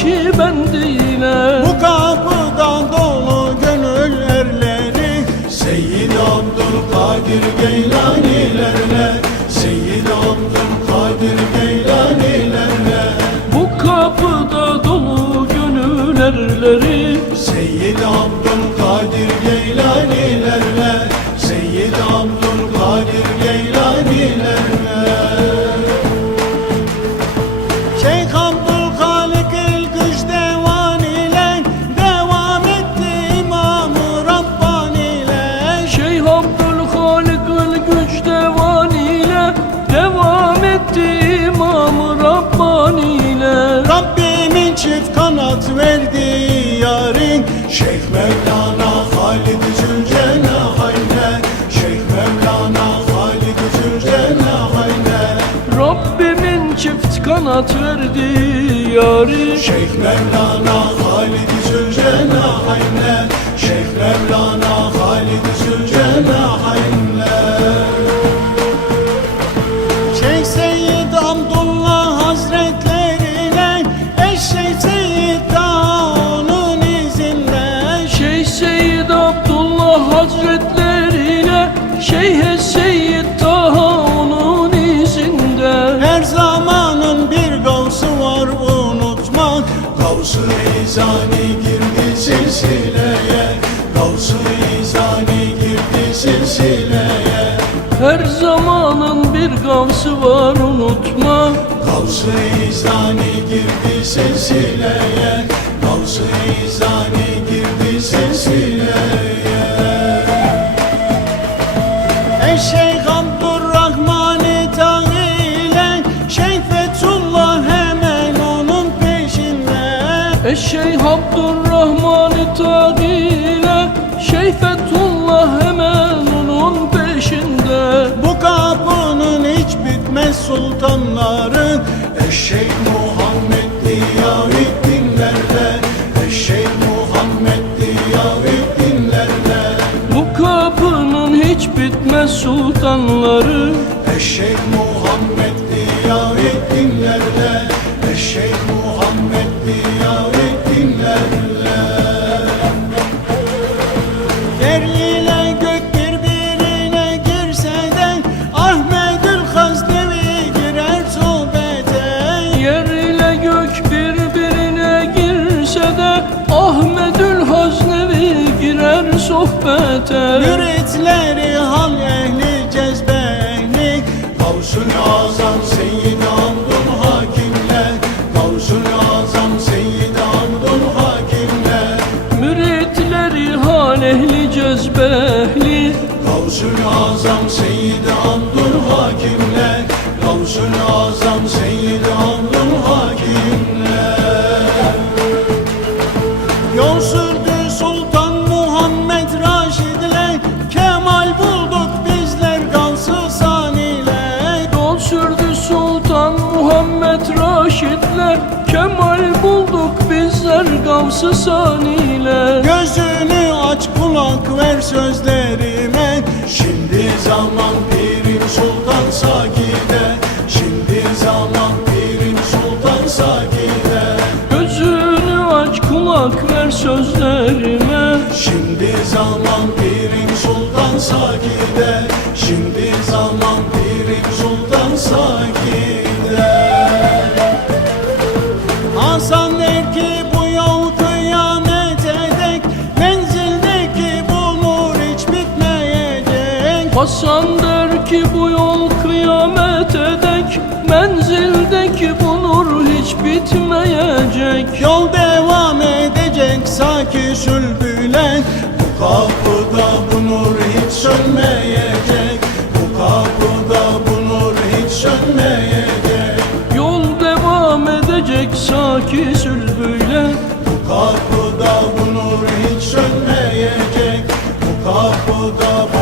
Nakşibendiyle Bu kapıda dolu gönül erleri Seyyid Abdülkadir Geylanilerle Seyyid Abdülkadir Geylanilerle Bu kapıda dolu gönül erleri Seyyid Abdülkadir Geylanilerle Seyyid Abdülkadir Geylanilerle kanat verdiği yarin Şeyh Mevlana Halid Zülcenahayne Şeyh Mevlana Halid Zülcenahayne Rabbimin çift kanat verdi yari Şeyh Mevlana Halid Zülcenahayne Şeyh Mevlana İzani girdi silsileye. Her zamanın bir gavsı var unutma. Gavs-ı İzani girdi silsileye. Gavs-ı İzani girdi silsileye Eşeğh Muhammed Diyavettinlerle Eşeğh Muhammed Diyavettinlerle Bu kapının hiç bitmez sultanları. Eşeğh Muhammed Diyavettinlerle Eşeğh Muhammed Diyavettinlerle Yer sohbete Müritleri hal ehli cezbe ehli Gavsul Azam Seyyid Abdülhakimle Gavsul Azam Seyyid Abdülhakimle Müritleri hal ehli cezbe ehli Gavsul Azam Seyyid Abdülhakimle Gavsul Azam Seyyid Gavs-ı Sani'yle Gözünü aç kulak ver sözlerime. Şimdi zaman Pirim Sultan Saki'de Şimdi zaman Pirim Sultan Saki'de Gözünü aç kulak ver sözlerime. Şimdi zaman Pirim Sultan Saki'de Şimdi zaman Hasan der ki bu yol kıyamete dek Menzildeki bu nur hiç bitmeyecek. Yol devam edecek saki sülbüle Bu kapıda bu nur hiç sönmeyecek. Bu kapıda bu nur hiç sönmeyecek. Yol devam edecek saki sülbüyle Bu kapıda bu nur hiç sönmeyecek. Bu kapıda